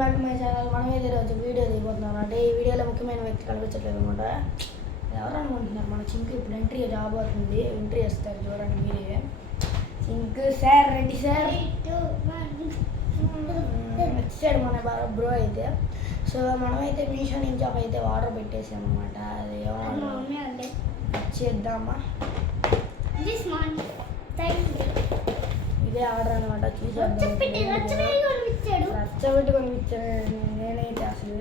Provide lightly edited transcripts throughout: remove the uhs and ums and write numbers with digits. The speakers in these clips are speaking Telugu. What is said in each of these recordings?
Back to my channel. మనం అయితే ఈరోజు వీడియో దిగిపోతున్నాం అంటే ఈ వీడియోలో ముఖ్యమైన వ్యక్తి కనిపించట్లేదు అనమాట. ఎవరు అనుకుంటున్నారు? మన చింకు ఇప్పుడు ఎంట్రీ రాబోతుంది. ఎంట్రీ ఇస్తారు చూడండి మీరే. చింకు సార్ రెడ్డి సార్ వచ్చాడు మన బ్రో అయితే. సో మనమైతే మీషో నుంచి ఒక అయితే ఆర్డర్ పెట్టేసాం అనమాట. అది ఏమన్నా చేద్దామా, ఇదే ఆర్డర్ అనమాట. చూసేద్దాం. రచ్చబెట్టి కొనిపించాడు నేనైతే అసలు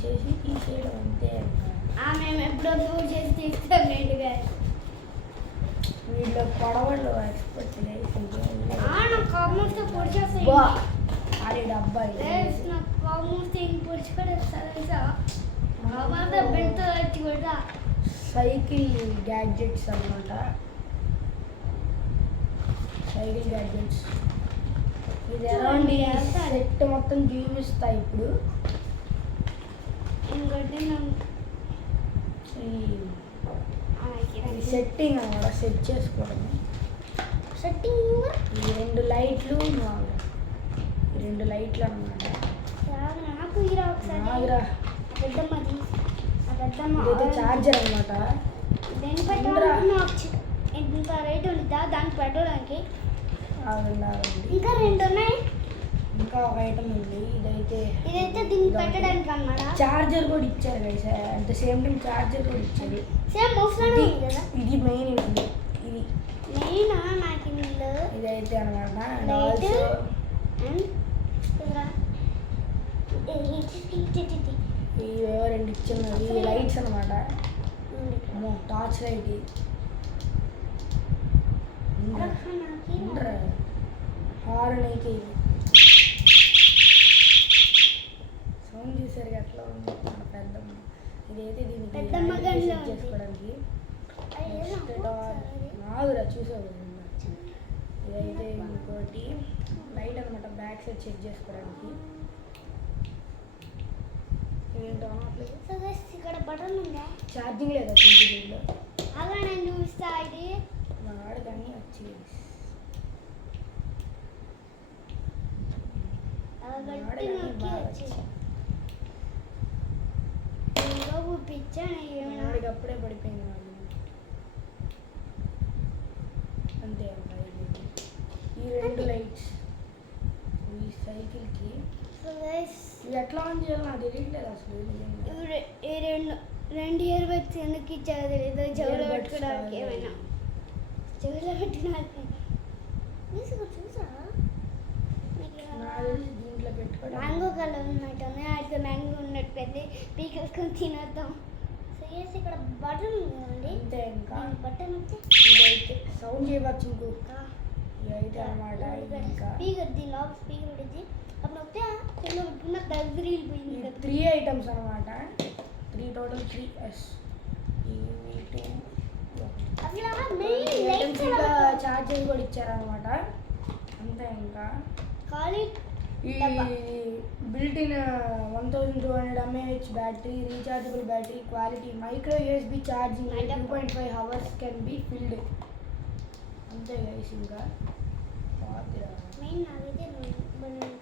చేసి తీసేయడం అంతే. మేము ఎప్పుడో చేసి తీస్తాం నీట్గా. వీళ్ళు పొడవళ్ళు ఎక్స్పర్ట్ ఆడే అబ్బాయి సైకిల్ గ్యాడ్జెట్స్ అనమాట. సైకిల్ గ్యాడ్జెట్స్ ఇది అరౌండ్ సెట్ మొత్తం చూపిస్తాయి. ఇప్పుడు సెట్టింగ్ అనమాట. సెట్ చేసుకోవడం. సెట్టింగ్ ఈ రెండు లైట్లు అనమాట. ఇదైతే చార్జర్ అనమాట. ఇంకా రేట్ ఉంటుందా దానికి పెట్టడానికి? ఇంకా రెండు ఉన్నాయి. ఇంకా ఒక ఐటమ్ ఉంది. ఇదైతే దీనికి పెట్టడానికి అన్నమాట. చార్జర్ కూడా ఇచ్చారు guys. At the same time charger కూడా ఇచ్చారు. సేమ్ మోస్ట్లీ కదా. ఇది మెయిన్. ఇది మెయిన్ నాకు ఇదైతే అనమాట. ఇవేవో రెండు ఇచ్చినవి లైట్స్ అనమాట. Torch light. హార్న్ అయితే సౌండ్ చూసారు ఎట్లా ఉంది మన పెద్దమ్మ. ఇదైతే దీనికి చేసుకోవడానికి నాగురా చూసావు. ఇదైతే ఇంకోటి లైట్ అనమాట. బ్యాక్ సైడ్ చెక్ చేసుకోవడానికి. ఏంటో ఇక్కడ బటన్ ఉందా? ఛార్జింగ్ లేదా దీంట్లో? అలా నేను చూపిస్తా. ఇది వాడు కానీ వచ్చి వాడికి అప్పుడే పడిపోయింది. వాళ్ళు అంతే. ఈ రెండు లైట్స్ ఈ సైకిల్కి ఇది ఎట్లా ఆన్ చేయాలి నాకు తెలియట్లేదు అసలు. ఈ రెండు ఇయర్ బడ్స్ ఎందుకు ఇచ్చారో తెలియదు. చెవులో పెట్టుకోవడానికి ఏమైనా చెవులో పెట్టినాక చూసా దీంట్లో పెట్టుకోవడం. మ్యాంగో కలర్ ఉన్నట్టు అయితే మ్యాంగో ఉన్నట్టు పీకేసుకొని తినేద్దాం. సీరియస్ ఇక్కడ బటన్ ఉందండి. అంతే. ఇంకా బటన్ వచ్చి ఇదైతే సౌండ్ చేయవచ్చు. ఇంకొక ఇదైతే అనమాట. ఇంకా స్పీకర్ దీని లోపల స్పీకర్ ఉంటుంది. అప్పుడు వస్తే చెవులో పెట్టుకున్న దగ్గర వెళ్ళిపోయింది. 3 ఐటమ్స్ అనమాట. 3 టోటల్ 3 చార్జర్ కూడా ఇచ్చారనమాట. అంతే. ఇంకా ఈ built-in 1200 mAh battery, rechargeable battery, quality, micro USB charging, 2.5 hours can be filled. అంతే గైస్. ఇంకా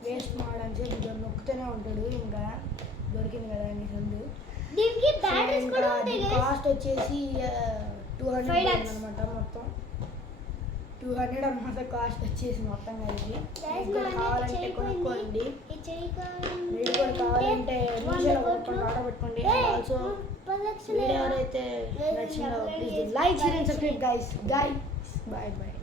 వేస్ట్ ಮಾಡని చెప్పి నొక్కుతూనే ఉంటాడు. ఇంకా దొరికింది కదా అని సందు. కాస్ట్ వచ్చేసి 200 అనమాట. మొత్తం 200 అనమాట కాస్ట్ వచ్చేసి మొత్తం కలిసి. కావాలంటే కొనుక్కోండి. మీరు కూడా కావాలంటే మీషోలో కొనుక్కోండి, ఆర్డర్ పెట్టుకోండి. ఆల్సో వీడియో ఎవరైతే నచ్చిందో please like, share and subscribe guys. Bye bye.